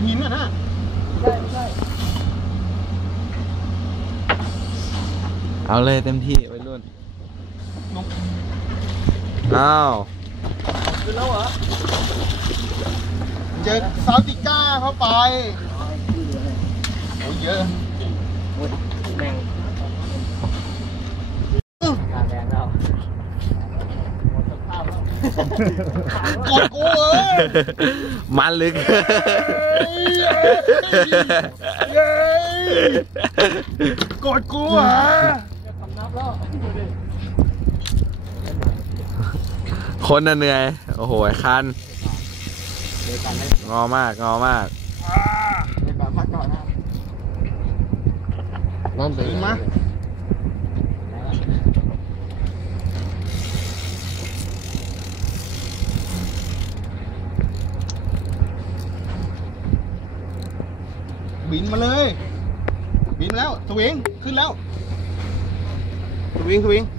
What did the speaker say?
ดหินอะนะใช่ใช่เอาเลยเต็มที่วัยรุ่นอ้าวคือแล้วเหรอเจอซาติก้าเข้าไปโอ้ยเยอะ แม่งขาแดงแล้ว กดกูเอ้ยมันลึกเย้กดกูเหรอจะทำนับแล้วคนน่ะเหนื่อย โอ้โหคันเดี๋ยวกันได้งอมาก งอมากในแบบพักก่อนนะนั่นเป็นดึงมา บินมาเลย บินแล้วสวิงขึ้นแล้ว สวิงสวิง